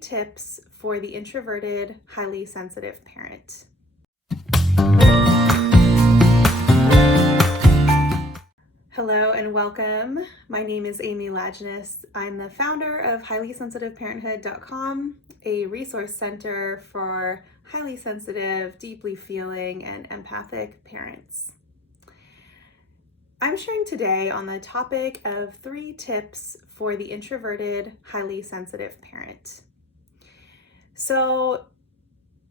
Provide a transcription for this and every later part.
tips for the introverted, highly sensitive parent. Hello and welcome. My name is Amy Lajeunesse. I'm the founder of highlysensitiveparenthood.com, a resource center for highly sensitive, deeply feeling, and empathic parents. I'm sharing today on the topic of 3 tips for the introverted, highly sensitive parent. So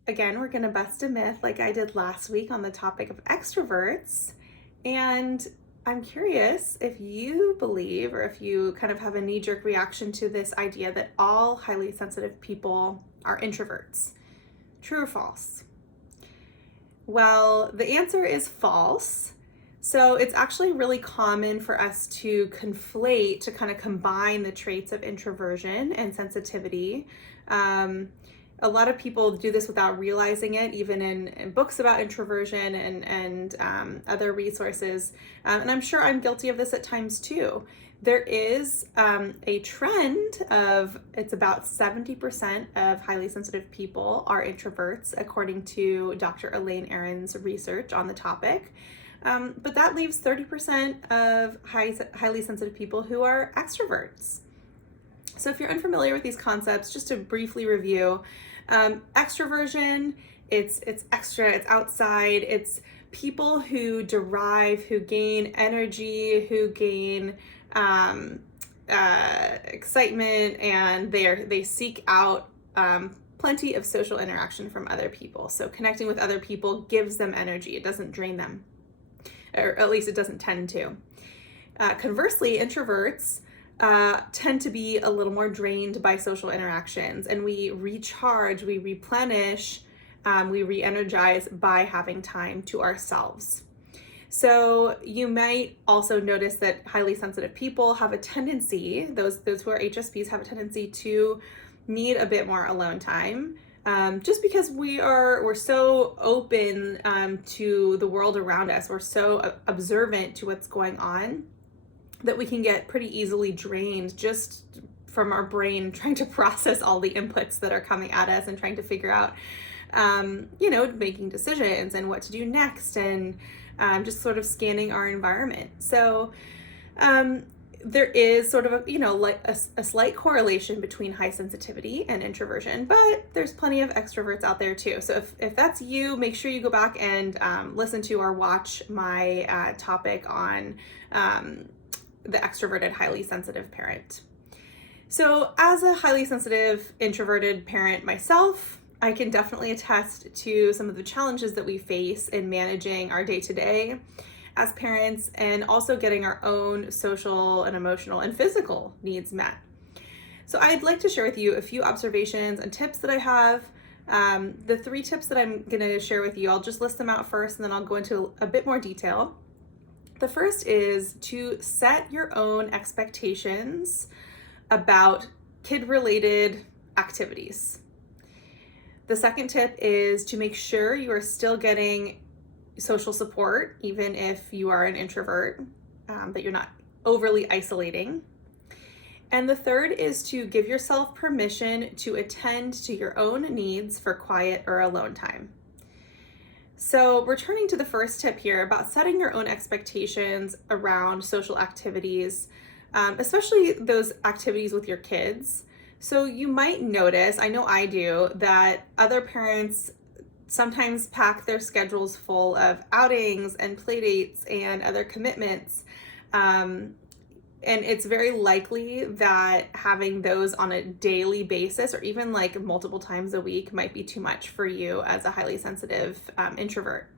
again, we're going to bust a myth like I did last week on the topic of extroverts. And I'm curious if you believe, or if you kind of have a knee-jerk reaction to this idea that all highly sensitive people are introverts. True or false? Well, the answer is false. So it's actually really common for us to conflate, to kind of combine the traits of introversion and sensitivity. A lot of people do this without realizing it, even in books about introversion and other resources. And I'm sure I'm guilty of this at times too. There is a trend of, it's about 70% of highly sensitive people are introverts, according to Dr. Elaine Aron's research on the topic. But that leaves 30% of highly sensitive people who are extroverts. So if you're unfamiliar with these concepts, just to briefly review, extroversion, it's extra, it's outside, it's people who gain energy, who gain excitement, and they seek out plenty of social interaction from other people. So connecting with other people gives them energy. It doesn't drain them, or at least it doesn't tend to. Conversely, introverts tend to be a little more drained by social interactions, and we recharge, we replenish, we re-energize by having time to ourselves. So you might also notice that highly sensitive people have a tendency, those who are HSPs have a tendency to need a bit more alone time, just because we're so open to the world around us, we're so observant to what's going on, that we can get pretty easily drained just from our brain trying to process all the inputs that are coming at us and trying to figure out, making decisions and what to do next, and just sort of scanning our environment. So there is sort of a slight correlation between high sensitivity and introversion, but there's plenty of extroverts out there too. So if that's you, make sure you go back and listen to or watch my topic on the extroverted, highly sensitive parent. So as a highly sensitive, introverted parent myself, I can definitely attest to some of the challenges that we face in managing our day-to-day as parents, and also getting our own social and emotional and physical needs met. So I'd like to share with you a few observations and tips that I have. The 3 tips that I'm going to share with you, I'll just list them out first, and then I'll go into a bit more detail. The first is to set your own expectations about kid-related activities. The second tip is to make sure you are still getting social support, even if you are an introvert, that you're not overly isolating. And the third is to give yourself permission to attend to your own needs for quiet or alone time. So returning to the first tip here about setting your own expectations around social activities, especially those activities with your kids. So you might notice, I know I do, that other parents sometimes pack their schedules full of outings and play dates and other commitments. And it's very likely that having those on a daily basis, or even like multiple times a week, might be too much for you as a highly sensitive introvert.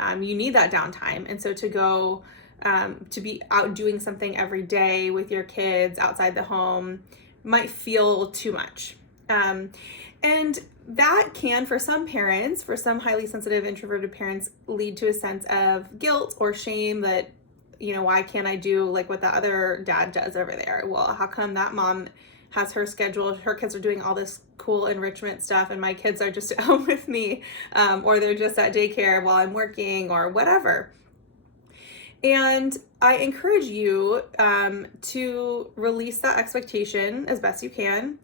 You need that downtime. And so to go to be out doing something every day with your kids outside the home might feel too much. And that can, for some parents, for some highly sensitive introverted parents, lead to a sense of guilt or shame that, why can't I do like what the other dad does over there? Well, how come that mom has her schedule, her kids are doing all this cool enrichment stuff, and my kids are just at home with me, or they're just at daycare while I'm working, or whatever. And I encourage you to release that expectation as best you can,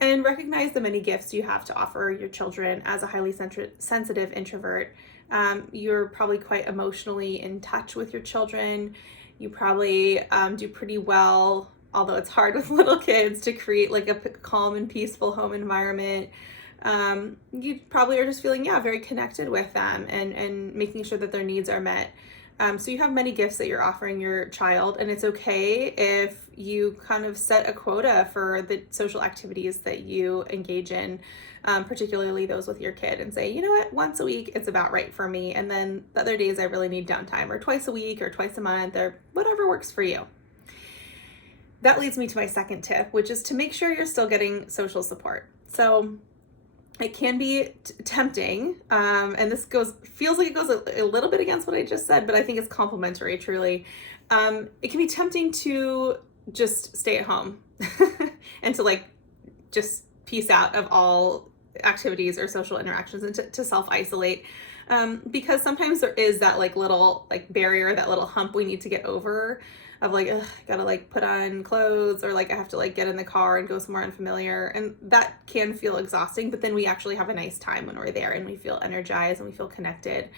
And recognize the many gifts you have to offer your children as a highly sensitive introvert. You're probably quite emotionally in touch with your children. You probably do pretty well, although it's hard with little kids, to create like a calm and peaceful home environment. You probably are just feeling, very connected with them and making sure that their needs are met. So you have many gifts that you're offering your child, and it's okay if you kind of set a quota for the social activities that you engage in, particularly those with your kid, and say, you know what, once a week, it's about right for me. And then the other days I really need downtime, or twice a week or twice a month, or whatever works for you. That leads me to my second tip, which is to make sure you're still getting social support. So it can be tempting, and this feels like it goes a little bit against what I just said, but I think it's complementary, truly. It can be tempting to just stay at home and to like just peace out of all activities or social interactions, and to self-isolate, because sometimes there is that like little like barrier, that little hump we need to get over, of like, ugh, I gotta like put on clothes, or like I have to like get in the car and go somewhere unfamiliar. And that can feel exhausting, but then we actually have a nice time when we're there and we feel energized and we feel connected.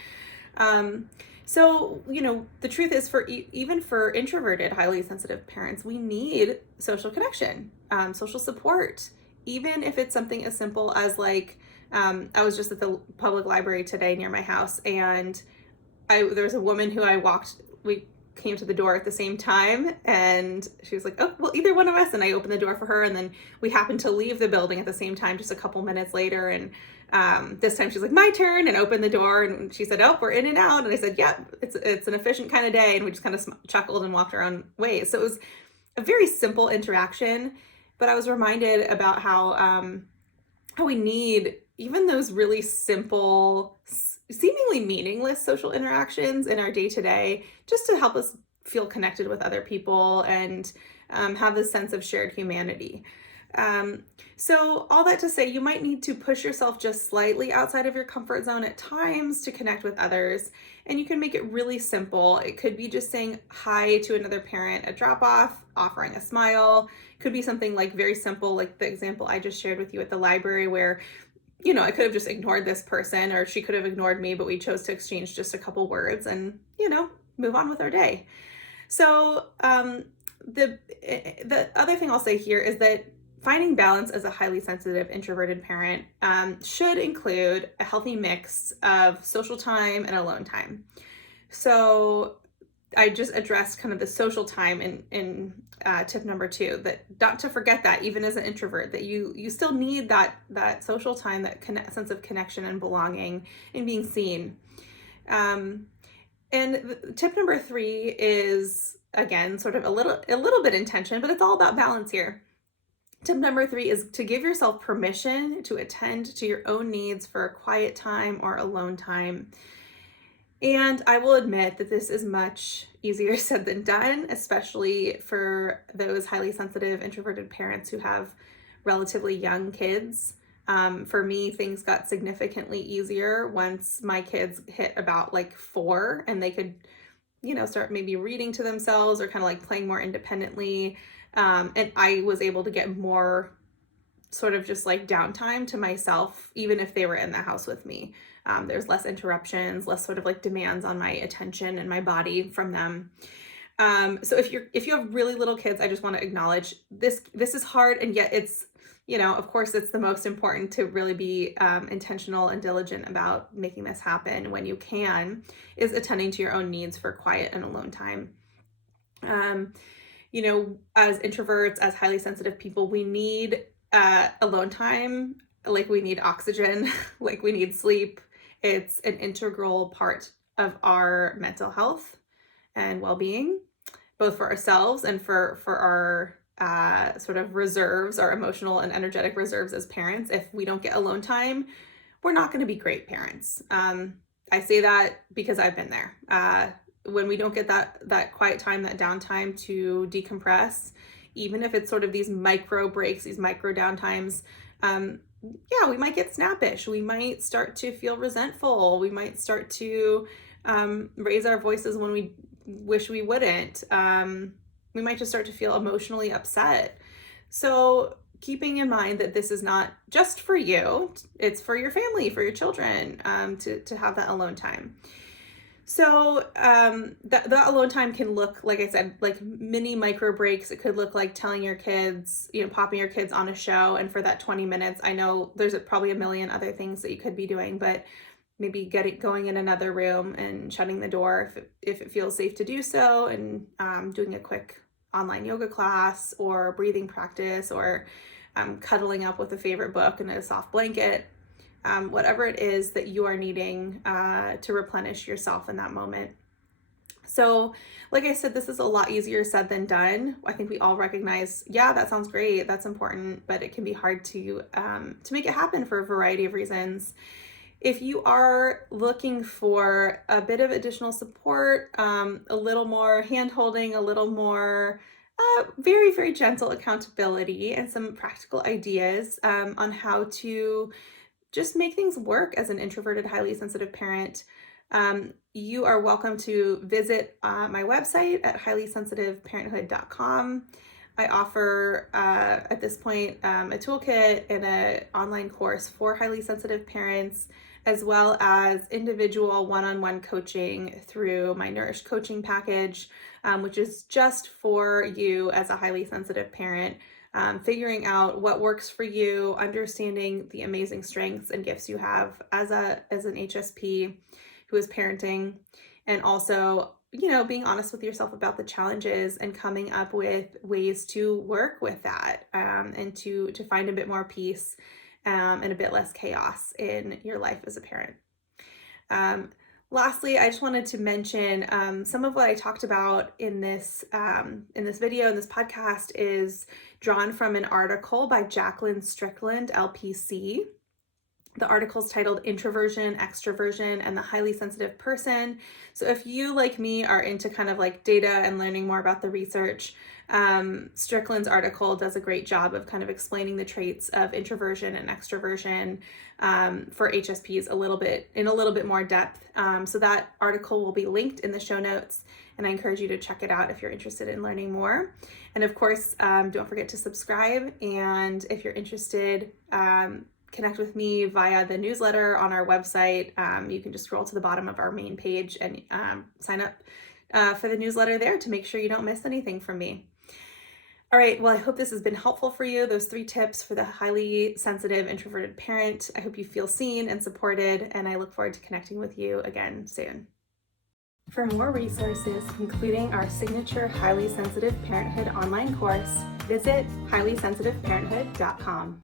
So, the truth is, for even for introverted, highly sensitive parents, we need social connection, social support, even if it's something as simple as like, I was just at the public library today near my house, and there was a woman who we came to the door at the same time, and she was like, oh, well, either one of us. And I opened the door for her, and then we happened to leave the building at the same time just a couple minutes later. And this time she's like, my turn, and opened the door, and she said, oh, we're in and out. And I said, yeah, it's an efficient kind of day. And we just kind of chuckled and walked our own ways. So it was a very simple interaction, but I was reminded about how we need even those really simple, seemingly meaningless social interactions in our day-to-day, just to help us feel connected with other people and have a sense of shared humanity. So all that to say, you might need to push yourself just slightly outside of your comfort zone at times to connect with others. And you can make it really simple. It could be just saying hi to another parent at drop-off, offering a smile. It could be something like very simple, like the example I just shared with you at the library, where I could have just ignored this person, or she could have ignored me, but we chose to exchange just a couple words and, move on with our day. So the other thing I'll say here is that finding balance as a highly sensitive introverted parent should include a healthy mix of social time and alone time. So I just addressed kind of the social time in tip number 2, that not to forget that even as an introvert, that you still need that social time, that sense of connection and belonging and being seen. And tip number 3 is, again, sort of a little bit in tension, but it's all about balance here. Tip number 3 is to give yourself permission to attend to your own needs for a quiet time or alone time. And I will admit that this is much easier said than done, especially for those highly sensitive introverted parents who have relatively young kids. For me, things got significantly easier once my kids hit about like 4, and they could, start maybe reading to themselves or kind of like playing more independently. And I was able to get more sort of just like downtime to myself, even if they were in the house with me. There's less interruptions, less sort of like demands on my attention and my body from them. So if you have really little kids, I just want to acknowledge this is hard, and yet it's, of course, it's the most important to really be intentional and diligent about making this happen when you can, is attending to your own needs for quiet and alone time. As introverts, as highly sensitive people, we need alone time, like we need oxygen, like we need sleep. It's an integral part of our mental health and well-being, both for ourselves and for our sort of reserves, our emotional and energetic reserves as parents. If we don't get alone time, we're not going to be great parents. I say that because I've been there. When we don't get that quiet time, that downtime to decompress, even if it's sort of these micro breaks, these micro downtimes, we might get snappish. We might start to feel resentful. We might start to raise our voices when we wish we wouldn't. We might just start to feel emotionally upset. So keeping in mind that this is not just for you, it's for your family, for your children, to have that alone time. So that alone time can look, like I said, like mini micro breaks. It could look like telling your kids, popping your kids on a show. And for that 20 minutes, I know there's probably a million other things that you could be doing, but maybe going in another room and shutting the door if it feels safe to do so, and doing a quick online yoga class or breathing practice, or cuddling up with a favorite book and a soft blanket. Whatever it is that you are needing to replenish yourself in that moment. So, like I said, this is a lot easier said than done. I think we all recognize, yeah, that sounds great, that's important, but it can be hard to make it happen for a variety of reasons. If you are looking for a bit of additional support, a little more hand-holding, a little more very, very gentle accountability, and some practical ideas on how to just make things work as an introverted, highly sensitive parent, you are welcome to visit my website at highlysensitiveparenthood.com. I offer at this point a toolkit and an online course for highly sensitive parents, as well as individual one-on-one coaching through my Nourish coaching package, which is just for you as a highly sensitive parent. Figuring out what works for you, understanding the amazing strengths and gifts you have as an HSP who is parenting, and also, being honest with yourself about the challenges and coming up with ways to work with that, and to find a bit more peace and a bit less chaos in your life as a parent. Lastly, I just wanted to mention some of what I talked about in this video, in this podcast, is drawn from an article by Jacqueline Strickland, LPC. The article is titled Introversion, Extroversion, and the Highly Sensitive Person. So if you, like me, are into kind of like data and learning more about the research, Strickland's article does a great job of kind of explaining the traits of introversion and extroversion for HSPs in a little bit more depth. So that article will be linked in the show notes, and I encourage you to check it out if you're interested in learning more. And of course, don't forget to subscribe. And if you're interested, connect with me via the newsletter on our website. You can just scroll to the bottom of our main page and sign up for the newsletter there to make sure you don't miss anything from me. All right, well, I hope this has been helpful for you. Those 3 tips for the highly sensitive introverted parent. I hope you feel seen and supported, and I look forward to connecting with you again soon. For more resources, including our signature Highly Sensitive Parenthood online course, visit highlysensitiveparenthood.com.